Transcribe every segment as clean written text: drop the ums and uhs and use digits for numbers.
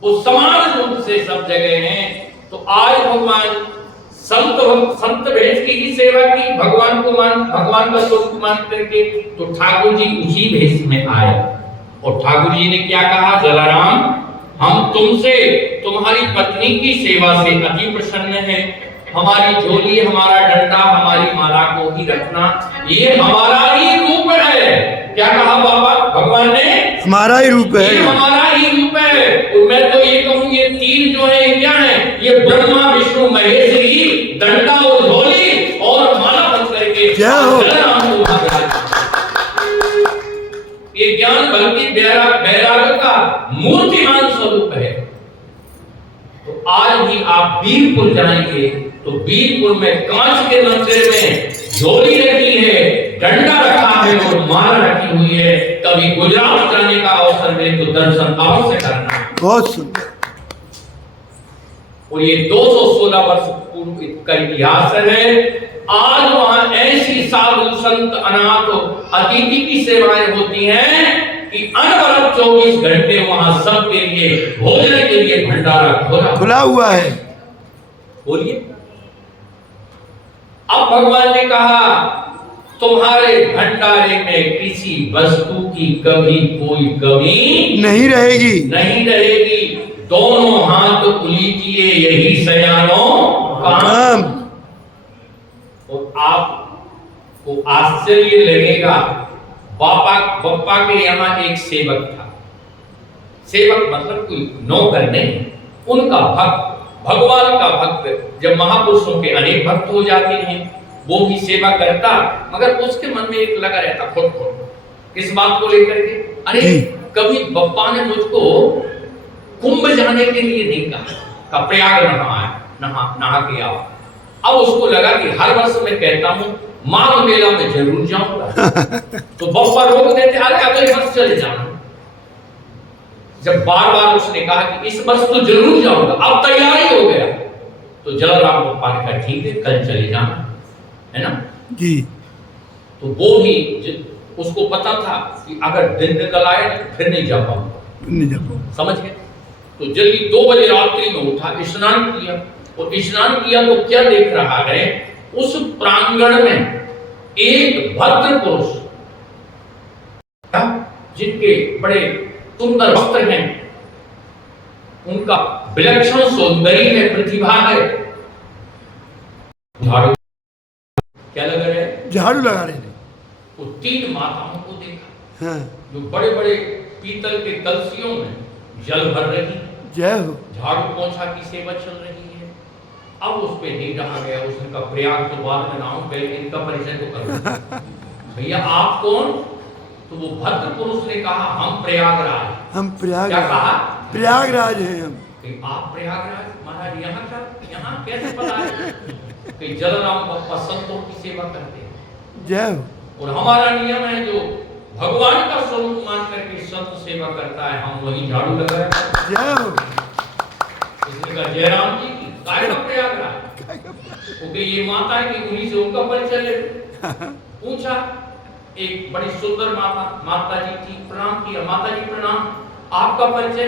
वो समान रूप से सब जगह हैं। तो आज भगवान संत भेष की ही सेवा की, भगवान का स्वरूप मान करके, तो ठाकुर जी उसी भेष में आए। और ठाकुर जी ने क्या कहा, जलाराम हम तुमसे तुम्हारी पत्नी की सेवा से अति प्रसन्न है। हमारी झोली, हमारा डंडा, हमारी माला को ही रखना, ये हमारा ही रूप है। क्या कहा बाबा भगवान ने, हमारा ही रूप है, ये हमारा ही रूप है। और मैं तो ये कहूँ ये तीन जो है क्या है, ये ब्रह्मा विष्णु महेश ही डंडा और झोली और माला बन करके जय हो। ये ज्ञान बल्कि बैराग का मूर्तिमान स्वरूप है। तो आज भी आप वीरपुर जाएंगे तो वीरपुर में कांच के मंदिर में झोली रखी है, डंडा रखा है और माला रखी हुई है। कभी गुजरात जाने का अवसर मिले तो दर्शन अवश्य करना। बहुत सुंदर। और ये 216 वर्ष पूर्व का इतिहास है। आज वहां ऐसी साधु संत अनाथ अतिथि की सेवाएं होती हैं कि अनवरत 24 घंटे वहां सबके लिए भोजन के लिए भंडारा खुला हुआ है। बोलिए। अब भगवान ने कहा तुम्हारे भंडारे में किसी वस्तु की कभी कोई कमी नहीं रहेगी, नहीं रहेगी। दोनों हाथ उलीटिए यही सयानों काम। और आपको आश्चर्य लगेगा, बप्पा के यहाँ एक सेवक था। सेवक मतलब कोई नौकर नहीं, उनका भक्त, भगवान का भक्त। जब महापुरुषों के अनेक भक्त हो जाते हैं वो भी सेवा करता, मगर उसके मन में एक लगा रहता खोट किस बात को लेकर के, अरे कभी बप्पा ने मुझको कुंभ जाने के लिए नहीं कहा, प्रयाग नहा के आओ। अब उसको लगा कि हर वर्ष मैं कहता हूँ माघ मेला में जरूर जाऊंगा तो बप्पा रोक देते, अरे अगले वर्ष चले जाना। जब बार बार उसने कहा कि इस वर्ष तो जरूर जाऊंगा, अब तैयारी हो गया, तो जलाराम बप्पा ने कहा ठीक है कल चले जाना, है ना जी। तो वो भी उसको पता था कि अगर दिन निकल आए फिर नहीं जा पाऊंगा, समझ गए। तो जल्दी 2 बजे रात्रि में उठा, स्नान किया। और स्नान किया तो क्या देख रहा है, उस प्रांगण में एक भद्र पुरुष जिनके बड़े सुंदर वस्त्र हैं, उनका विलक्षण सौंदर्य है, प्रतिभा है। झाड़ू क्या लगा रहे, झाड़ू लगा रहे हैं। वो 3 माताओं को देखा, हाँ। जो बड़े बड़े पीतल के कलसियों में जल भर रही, जय हो। झाड़ू पोंछा की सेवा चल रही है। अब उस पे नहीं रहा गया, उसने कहा प्रयाग तो बाद में नाम, पहले इनका परिचय तो करो। भैया आप कौन? तो वो भद्र पुरुष ने कहा हम प्रयागराज। हम प्रयाग, क्या कहा? प्रयागराज हैं हम। आप प्रयागराज? महाराज यहाँ का, यहाँ कैसे पता है? कि जलाराम बप्पा संतों की सेवा करते हैं। जय हो। और हमारा नियम है जो भगवान का स्वरूप मान करके संत सेवा करता है, हम वही झाड़ू लगाए। जय हो। इसने कहा जयराम जी की काय का प्रयागराज? क्योंकि ये माता है कि उन्हीं से उनका परिचय ले। पूछा, एक बड़ी सुंदर माता जी थी, प्रणाम किया, माता जी प्रणाम, आपका परिचय?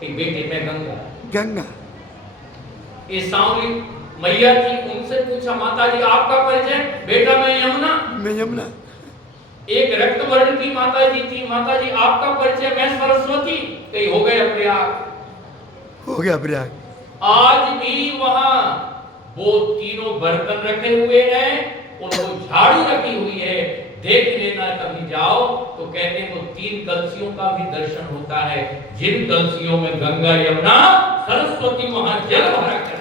कि बेटे मैं गंगा। ये सांवली मैया थी, उनसे पूछा माता जी आपका परिचय? बेटा मैं यमुना। एक रक्त वर्ण की माता जी थी, माता जी आपका परिचय? मैं सरस्वती। कहीं हो गया प्रयाग। आज भी वहां वो तीनों बर्तन रखे हुए हैं और वो झाड़ू रखी हुई है। देख लेना कभी जाओ तो कहते हैं वो 3 कलसियों का भी दर्शन होता है, जिन कलसियों में गंगा यमुना सरस्वती वहां जल भरा करती है।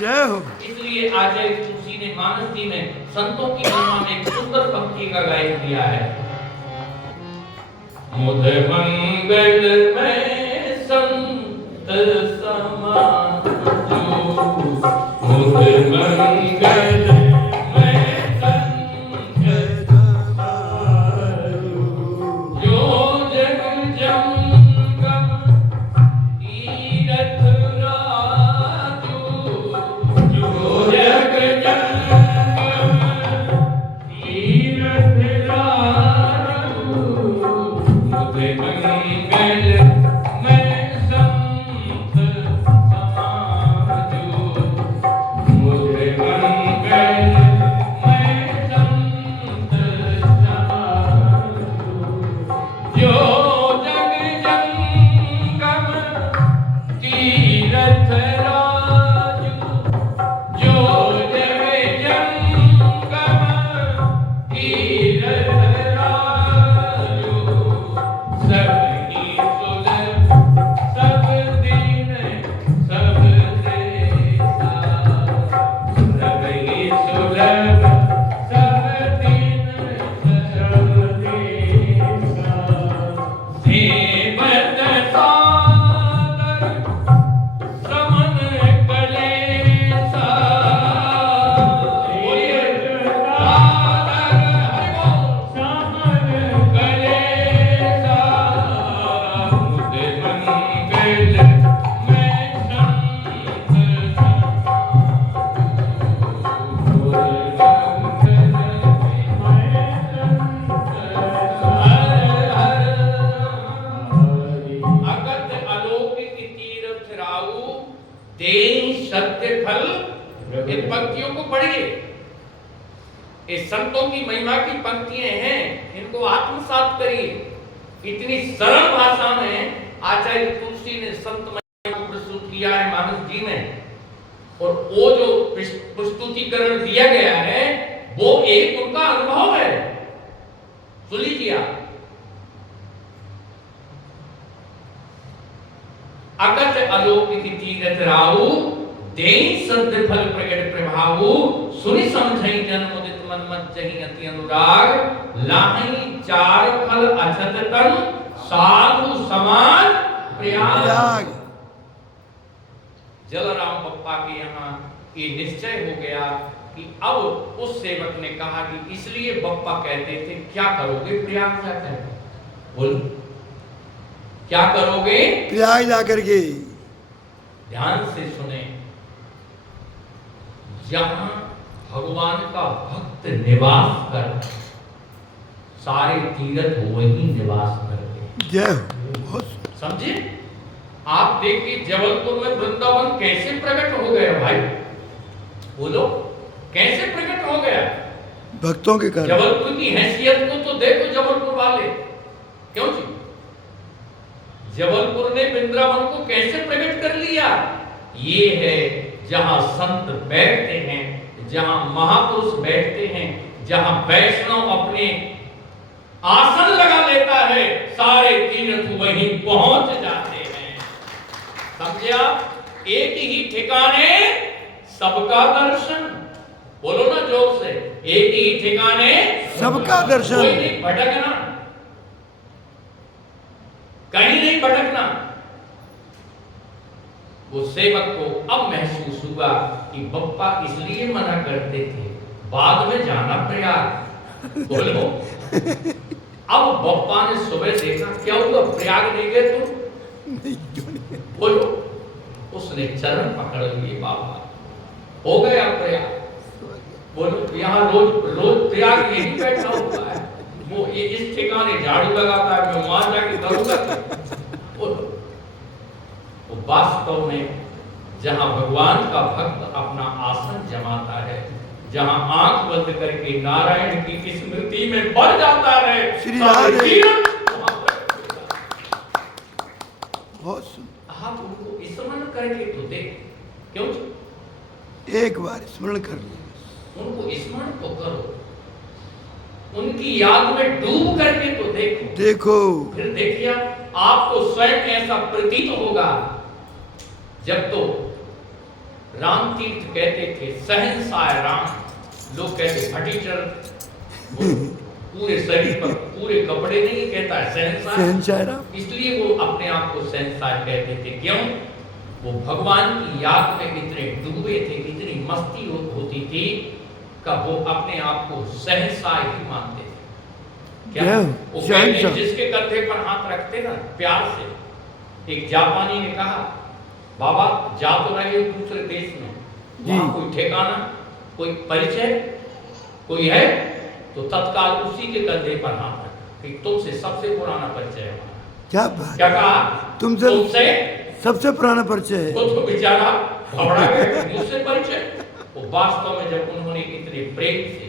जय हो। इसलिए आचार्य तुलसी ने मानस जी में संतों की महिमा में एक सुंदर पंक्ति का गायन किया है। मुद मंगल में संत समान जो, मुद मंगल इन पंक्तियों को पढ़िए। ये संतों की महिमा की पंक्तियां हैं, इनको आत्मसात करिए। इतनी सरल भाषा में आचार्य तुलसी ने संत महिमा को प्रस्तुत किया है मानस जी में, और वो जो प्रस्तुतिकरण दिया गया है वो एक उनका अनुभव है। सुन लीजिए आप। अकथ अलौकिक तीरथ राहु देई सद्य फल प्रगट प्रभावु सुनि समझई जन मुदित मन मत जहि अति अनुराग लाहि चार फल अछत तन साधु समान प्रयाग। जलराम बप्पा के यहाँ ये निश्चय हो गया कि अब उस सेवक ने कहा कि इसलिए बप्पा कहते थे क्या करोगे प्रयाग जाकर, बोल क्या करोगे प्रयाग जाकर के। ध्यान से सुने, जहां भगवान का भक्त निवास कर सारे तीर्थ वही निवास करते। जय समझे? आप देखिए जबलपुर में वृंदावन कैसे प्रकट हो गया भाई, बोलो कैसे प्रकट हो गया? भक्तों के कारण। जबलपुर की हैसियत को तो देखो जबलपुर वाले, क्यों जी? जबलपुर ने वृंदावन को कैसे प्रकट कर लिया? ये है जहां संत बैठते हैं, जहां महापुरुष बैठते हैं, जहां वैष्णव अपने आसन लगा लेता है, सारे तीर्थ वहीं पहुंच जाते हैं। समझे आप? एक ही ठिकाने सबका दर्शन, बोलो ना जोर से, एक ही ठिकाने सबका दर्शन। कोई नहीं भटकना, कहीं नहीं भटकना। वो सेवक को अब महसूस हुआ कि बप्पा इसलिए मना करते थे बाद में जाना प्रयाग, बोलो। अब बप्पा ने सुबह देखा, क्या हुआ प्रयाग नहीं गए तुम, बोलो। उसने चरण पकड़ लिए, बाबा हो गया प्रयाग, बोलो। यहाँ रोज रोज प्रयाग यही बैठा हुआ है, वो ये इस ठिकाने झाड़ू लगाता है, मैं वहां जाके करूंगा। वो वास्तव में जहां भगवान का भक्त अपना आसन जमाता है, जहां आंख बंद करके नारायण की स्मृति में बढ़ जाता है, श्री राधे। आप उनको स्मरण करके तो देख, क्यों? एक बार स्मरण कर लो, उनको स्मरण तो करो, उनकी याद में डूब करके तो देखो। देखो फिर देखिए आपको स्वयं ऐसा प्रतीत होगा। जब तो राम तीर्थ कहते थे सहनसाय राम, लोग कहते फटीचर, पूरे शरीर पर पूरे कपड़े नहीं कहता है सहनसाय राम, इसलिए वो अपने आप को सहनसाय कहते थे। क्यों? वो भगवान की याद में इतने डूबे थे, इतनी मस्ती होती थी का वो अपने आप को सहनसाय ही मानते थे। क्या वो कहते जिसके कंधे पर हाथ रखते ना प्यार से। एक जापानी ने कहा, बाबा जा तो रहे दूसरे देश में, वहां कोई ठिकाना, कोई परिचय कोई है तो तत्काल उसी के कंधे पर हाथ रख कि तुमसे सबसे पुराना परिचय है हमारा। क्या बात, क्या कहा? तुमसे सबसे पुराना परिचय है। तो बेचारा घबरा गया, मुझसे परिचय। वो वास्तव में जब उन्होंने इतने प्रेम से,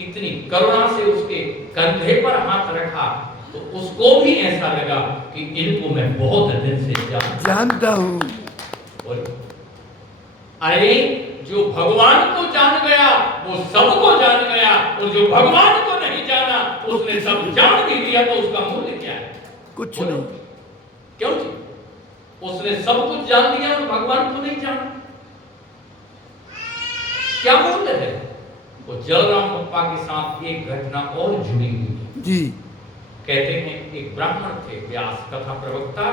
इतनी करुणा से उसके कंधे पर हाथ रखा तो उसको भी ऐसा लगा कि इनको मैं बहुत दिन से जानता हूँ। अरे जो भगवान को जान गया वो सबको जान गया, और जो भगवान को नहीं जाना उसने सब जान भी लिया, तो उसका मूल्य क्या है? कुछ नहीं। क्यों? उसने सब कुछ जान लिया और भगवान को नहीं जाना, क्या मूल्य है? वो जलराम बप्पा के साथ एक घटना और जुड़ी हुई जी। कहते हैं एक ब्राह्मण थे, व्यास कथा प्रवक्ता,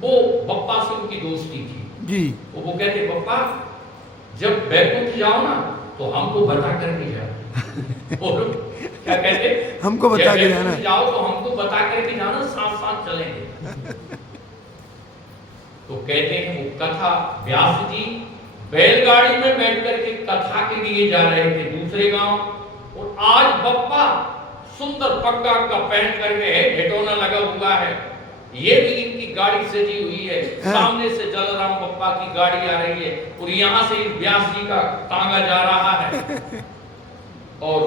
वो बप्पा से उनकी दोस्ती थी जी। वो कहते बप्पा जब बैकुंठ जाओ ना तो हमको बता करके जाना। बोलो क्या कहते? हमको बता के जाना। जाओ तो हमको बता करके जाना, साथ साथ चलेंगे। तो कहते हैं वो कथा व्यास जी बैलगाड़ी में बैठ करके कथा के लिए जा रहे थे दूसरे गांव, और आज बप्पा सुंदर पग्गा का पहन करके हेटोना लगा हुआ है, ये भी इनकी गाड़ी सजी हुई है, हाँ। सामने से जलाराम बप्पा की गाड़ी आ रही है और यहाँ से व्यास जी का तांगा जा रहा है और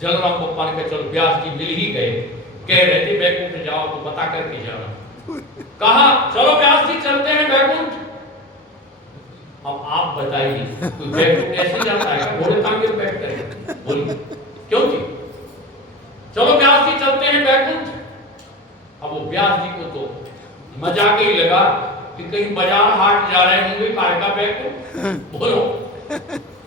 जलाराम बप्पा ने कहा चलो व्यास जी मिल ही गए, कह रहे थे बैकुंठ जाओ तो बता करके जाना, कहा चलो व्यास जी चलते हैं बैकुंठ। अब आप बताइए कोई बैकुंठ कैसे जाता है, घोड़े तांगे पे बैठ कर, बोलिए क्यों जी, चलो व्यास जी चलते हैं बैकुंठ। अब वो व्यास जी को तो मजाक ही लगा कि कहीं बाजार हाट जा रहे होंगे, काय का बैकुंठ, बोलो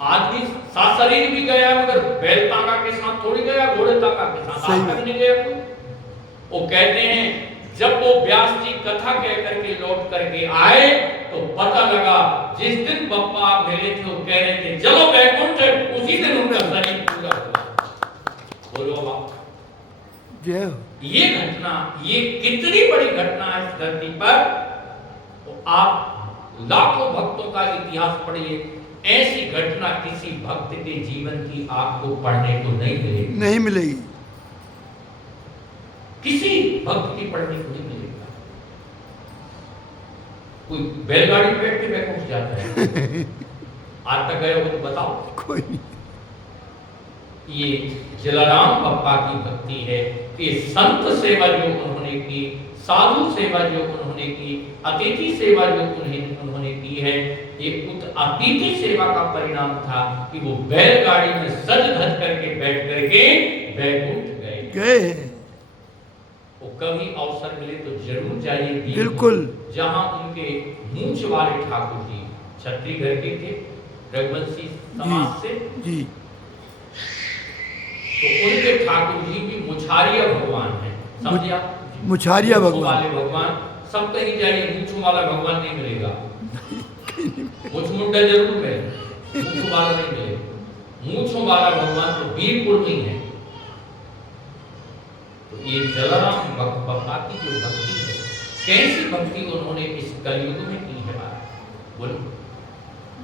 आदमी साथ शरीर भी गया मगर बैल तांगा के साथ थोड़ी गया, घोड़े तांगा के साथ सही करने गया। वो कहते हैं जब वो व्यास जी कथा कह करके लौट करके आए तो पता लगा जिस दिन बप्पा मिले थे वो कह रहे थे चलो बैकुंठ, उसी दिन उनका शरीर पूरा हुआ। बोलो बाप, जय हो। ये घटना, ये कितनी बड़ी घटना है इस धरती पर। तो आप लाखों भक्तों का इतिहास पढ़िए, ऐसी घटना किसी भक्त के जीवन की आपको पढ़ने को नहीं मिलेगी, नहीं मिलेगी, किसी भक्त की पढ़ने को नहीं मिलेगा। कोई बैलगाड़ी पे बैठ के बैकुंठ जाता है आज तक गए हो तो बताओ, कोई नहीं। ये जलाराम बप्पा की भक्ति है। ये संत सेवा जो उन्होंने की, साधु सेवा जो उन्होंने की, अतिथि सेवा जो उन्होंने की है, ये उस अतिथि सेवा का परिणाम था कि वो बैलगाड़ी में सज धज करके बैठ करके बैकुंठ गए। वो कभी अवसर मिले तो जरूर जाइए, बिल्कुल। जहां उनके मूंछ वाले ठाकुर जी छत्री घर के थे, रघुवंशी समाज से जी, तो उनके ठाकुर जी भी मुछारिया भगवान है, समझिए, मुछारिया भगवान वाले भगवान। सब कहीं जाइए मूंछ वाला भगवान नहीं मिलेगा, मूंछ मुंडा जरूर मिले, मूंछ वाला नहीं मिलेगा। मूंछ वाला भगवान तो वीरपुर में है। तो ये जलाराम बप्पा की जो भक्ति है, कैसी भक्ति उन्होंने इस कलयुग में की है, बोलो।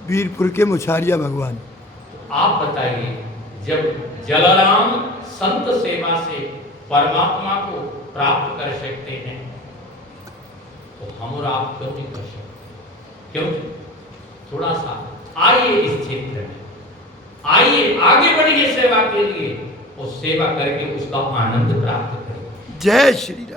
वीरपुर के मुछारिया भगवान। तो आप बताइए, जब जलाराम संत सेवा से परमात्मा को प्राप्त कर सकते हैं तो हम और आप क्यों नहीं कर सकते? क्यों? थोड़ा सा आइए इस क्षेत्र में, आइए आगे बढ़िए सेवा के लिए और सेवा करके उसका आनंद प्राप्त करें। जय श्री राम।